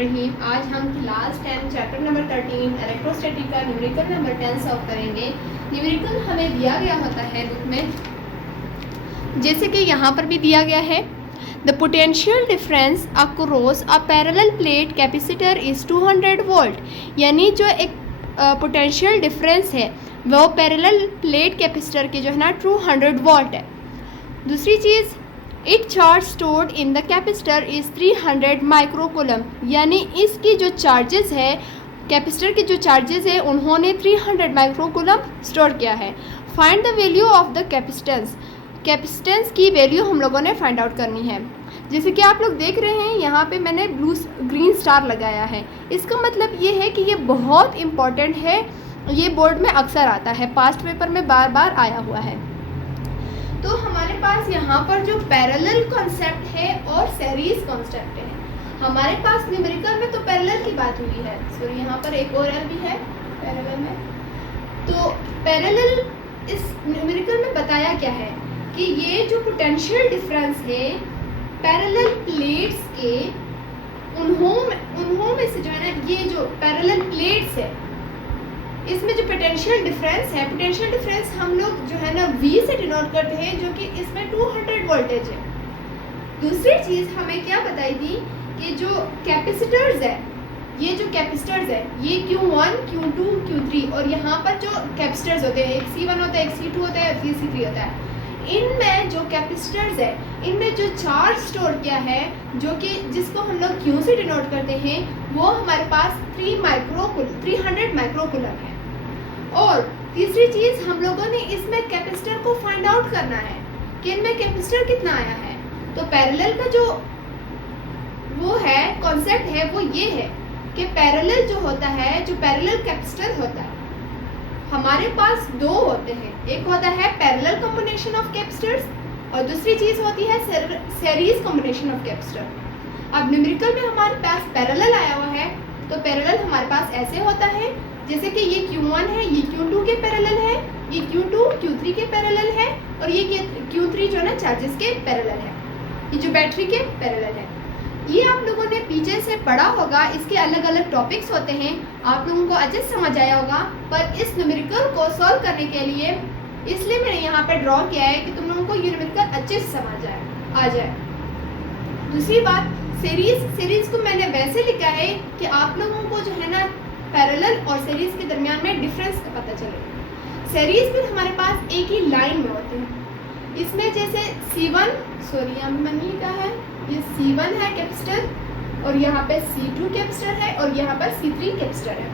रहीम। आज हम class 10 chapter number 13 electrostatic का न्यूमेरिकल नंबर 10 सॉल्व करेंगे। न्यूमेरिकल हमें दिया गया होता है बुक में, जैसे कि यहाँ पर भी दिया गया है। The potential difference across a parallel plate capacitor is 200 volt, यानी जो एक पोटेंशियल डिफरेंस है वो पैरेलल प्लेट कैपेसिटर के जो है ना 200 वोल्ट है। दूसरी चीज़, it charge stored in the capacitor is 300 microcoulomb, यानी इसकी जो चार्जेस है, कैपेसिटर के जो चार्जेस है उन्होंने 300 माइक्रोकूलम स्टोर किया है। Find the value of the capacitance, capacitance की वैल्यू हम लोगों ने फाइंड आउट करनी है। जैसे कि आप लोग देख रहे हैं यहाँ पे मैंने ग्रीन स्टार लगाया है। इसका मतलब ये है कि ये बहुत इम्पॉर्टेंट है, ये बोर्ड में अक्सर आता है, पास्ट पेपर में बार बार आया हुआ है। तो हमारे पास यहाँ पर जो पैरेलल कॉन्सेप्ट है और सीरीज कॉन्सेप्ट है। हमारे पास न्यूमेरिकल में तो पैरेलल की बात हुई है, सॉरी यहाँ पर एक और एल भी है पैरेलल में। तो पैरेलल इस न्यूमेरिकल में बताया क्या है कि ये जो पोटेंशियल डिफरेंस है पैरेलल प्लेट्स के, उन्हों में से जो है ना, ये जो पैरेलल प्लेट्स है इसमें जो पोटेंशियल डिफरेंस है, पोटेंशियल डिफरेंस हम लोग जो है ना V से डिनोट करते हैं, जो कि इसमें 200 वोल्टेज है। दूसरी चीज़ हमें क्या बताई थी कि जो कैपेसिटर्स है, ये जो कैपेसिटर्स है ये Q1, Q2, Q3 और यहाँ पर जो कैपेसिटर्स होते हैं, एक C1 होता है, एक C2 होता है, एक C3 होता है। इनमें जो कैपेसिटर्स है इनमें जो चार्ज स्टोर किया है, जो कि जिसको हम लोग Q से डिनोट करते हैं, वो हमारे पास 300 माइक्रोकूलम है। और तीसरी चीज़ हम लोगों ने इसमें कैपेसिटर को फाइंड आउट करना है कि इनमें कैपेसिटर कितना आया है। तो पैरेलल का जो वो है कॉन्सेप्ट है वो ये है कि पैरेलल जो होता है, जो पैरेलल कैपेसिटर होता है, हमारे पास दो होते हैं। एक होता है पैरेलल कॉम्बिनेशन ऑफ कैपेसिटर्स और दूसरी चीज़ होती है सीरीज कॉम्बिनेशन ऑफ कैपेसिटर। अब न्यूमेरिकल में हमारे पास पैरेलल आया हुआ है, तो पैरेलल हमारे पास ऐसे होता है जैसे कि ये Q1 है, ये Q2 के पैरेलल है, ये Q2 Q3 के पैरेलल है और ये Q3 जो है ना चार्जेस के पैरेलल है, ये जो बैटरी के पैरेलल है। ये आप लोगों ने पीछे से पढ़ा होगा, इसके अलग अलग टॉपिक्स होते हैं, आप लोगों को अच्छे से समझ आया होगा। पर इस न्यूमेरिकल को सॉल्व करने के लिए इसलिए मैंने यहाँ पे ड्रॉ किया है कि तुम लोगों को ये न्यूमेरिकल अच्छे से समझ आ जाए। दूसरी बात, सीरीज को मैंने वैसे लिखा है कि आप लोगों को जो है ना पैरेलल और सीरीज के दरमियान में डिफरेंस का पता चले। सीरीज में हमारे पास एक ही लाइन में होते हैं, इसमें जैसे C1, सॉरी यहाँ पे मैंने लिखा है, ये C1 है कैपेसिटर और यहाँ पे C2 कैपेसिटर है और यहाँ पर C3 कैपेसिटर है।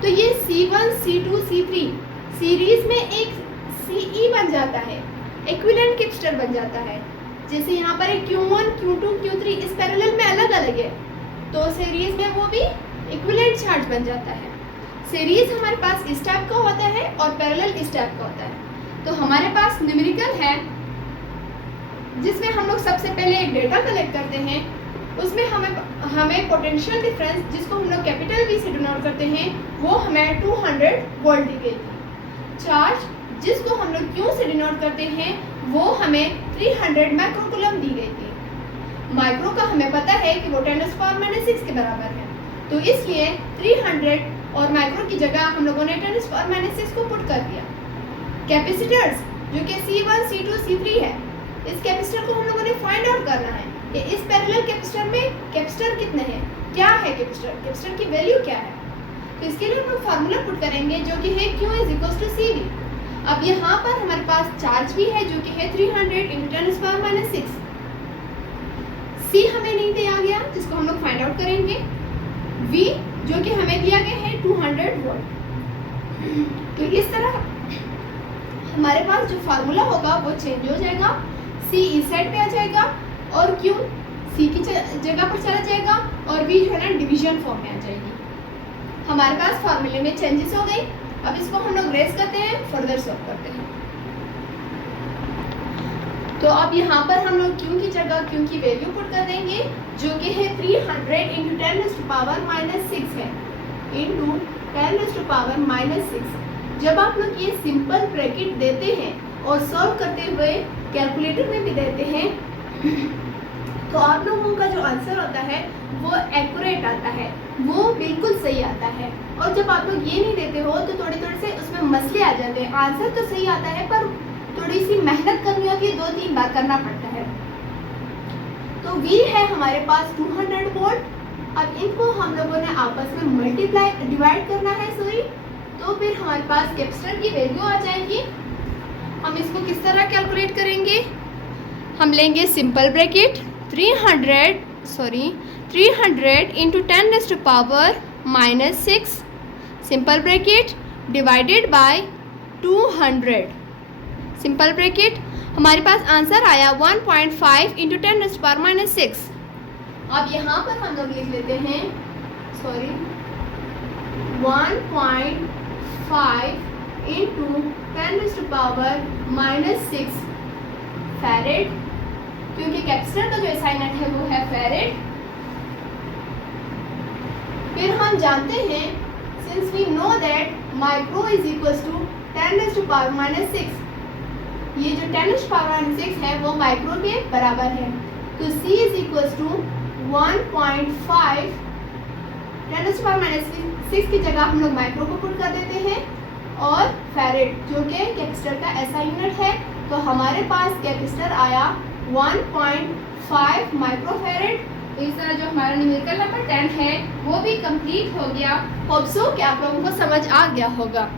तो ये C1, C2, C3 सीरीज में एक CE बन जाता है, इक्विवेलेंट कैपेसिटर बन जाता है। जैसे यहाँ पर एक Q1, Q2, Q3 इस पैरेलल में अलग अलग है, तो सीरीज में वो भी इक्विवेलेंट चार्ज बन जाता है। सीरीज हमारे पास इस टाइप का होता है और पैरेलल इस टाइप का होता है। तो हमारे पास न्यूमेरिकल है जिसमें हम लोग सबसे पहले एक डेटा कलेक्ट करते हैं, उसमें हमें पोटेंशियल डिफरेंस, जिसको हम लोग कैपिटल V से डिनोट करते हैं, वो हमें 200 वोल्ट दी गई थी। चार्ज, जिसको हम लोग Q से डिनोट करते हैं, वो हमें 300 माइक्रोकूलम दी गई थी। माइक्रो का हमें पता है कि वो 10⁻⁻6 के बराबर है, तो इसलिए 300 और माइक्रो की जगह हम लोगों ने 10⁻⁶ को पुट कर दिया। कैपेसिटर्स जो कि C1, C2, C3 है, इस कैपेसिटर को हम लोगों ने फाइंड आउट करना है कि इस पैरेलल कैपेसिटर में कैपेसिटर कितने हैं, क्या है कैपेसिटर की वैल्यू क्या है। तो इसके लिए हम लोग फार्मूला पुट करेंगे जो कि है Q = CV। अब यहाँ पर हमारे पास चार्ज भी है जो कि है 300 × 10⁻⁶। C हमें नहीं दिया गया, जिसको हम लोग फाइंड आउट करेंगे। V जो कि हमें दिया गया है 200 वोल्ट। तो इस तरह हमारे पास जो फार्मूला होगा वो चेंज हो जाएगा, C इस साइड पे आ जाएगा और Q C की जगह पर चला जाएगा और V जो है ना डिवीजन फॉर्म में आ जाएगी। हमारे पास फार्मूले में चेंजेस हो गई। अब इसको हम लोग रेस करते हैं, फर्दर सॉल्व करते हैं। तो अब यहाँ पर हम लोग Q की जगह Q की वैल्यू पुट कर देंगे जो कि है 300 × 10⁻⁻6 है, इंटू 10⁻⁻6। जब आप लोग ये सिंपल ब्रैकेट देते हैं और सॉल्व करते हुए कैलकुलेटर में भी देते हैं, तो आप लोगों का जो आंसर होता है वो एक्यूरेट आता है, वो बिल्कुल सही आता है। और जब आप लोग ये नहीं देते हो तो थोड़ी थोड़ी से उसमें मसले आ जाते हैं। आंसर तो सही आता है पर थोड़ी सी मेहनत करनी होती है, 2-3 बार करना पड़ता है। तो V है हमारे पास 200 वोल्ट। अब इनको हम लोगों ने आपस में डिवाइड करना है, सॉरी। तो फिर हमारे पास कैपेसिटर की वैल्यू आ जाएगी। हम इसको किस तरह कैलकुलेट करेंगे? हम लेंगे simple bracket 300 into 10⁻⁻6 simple bracket divided by 200 simple bracket. हमारे पास आंसर आया 1.5 इंटू 10⁻⁻6। अब यहाँ पर हम लोग लिख लेते हैं 1.5 इंटू 10⁻⁻6 फैरेड, क्योंकि कैपेसिटर का जो SI यूनिट है वो है फैरेड। फिर हम जानते हैं since we know that micro is equals to 10⁻⁻6, ये जो 10⁻⁻6 है वो माइक्रो के बराबर है। तो C इज इक्वल्स टू 1.5 10⁻⁻6 की जगह हम लोग माइक्रो को पुट कर देते हैं और फैरेड जो कि कैपेसिटर का SI यूनिट है। तो हमारे पास कैपेसिटर आया 1.5 माइक्रोफैरेड। इस तरह जो हमारा न्यूमेरिकल नंबर 10 है वो भी कंप्लीट हो गया। होप सो कि आप लोगों को समझ आ गया होगा।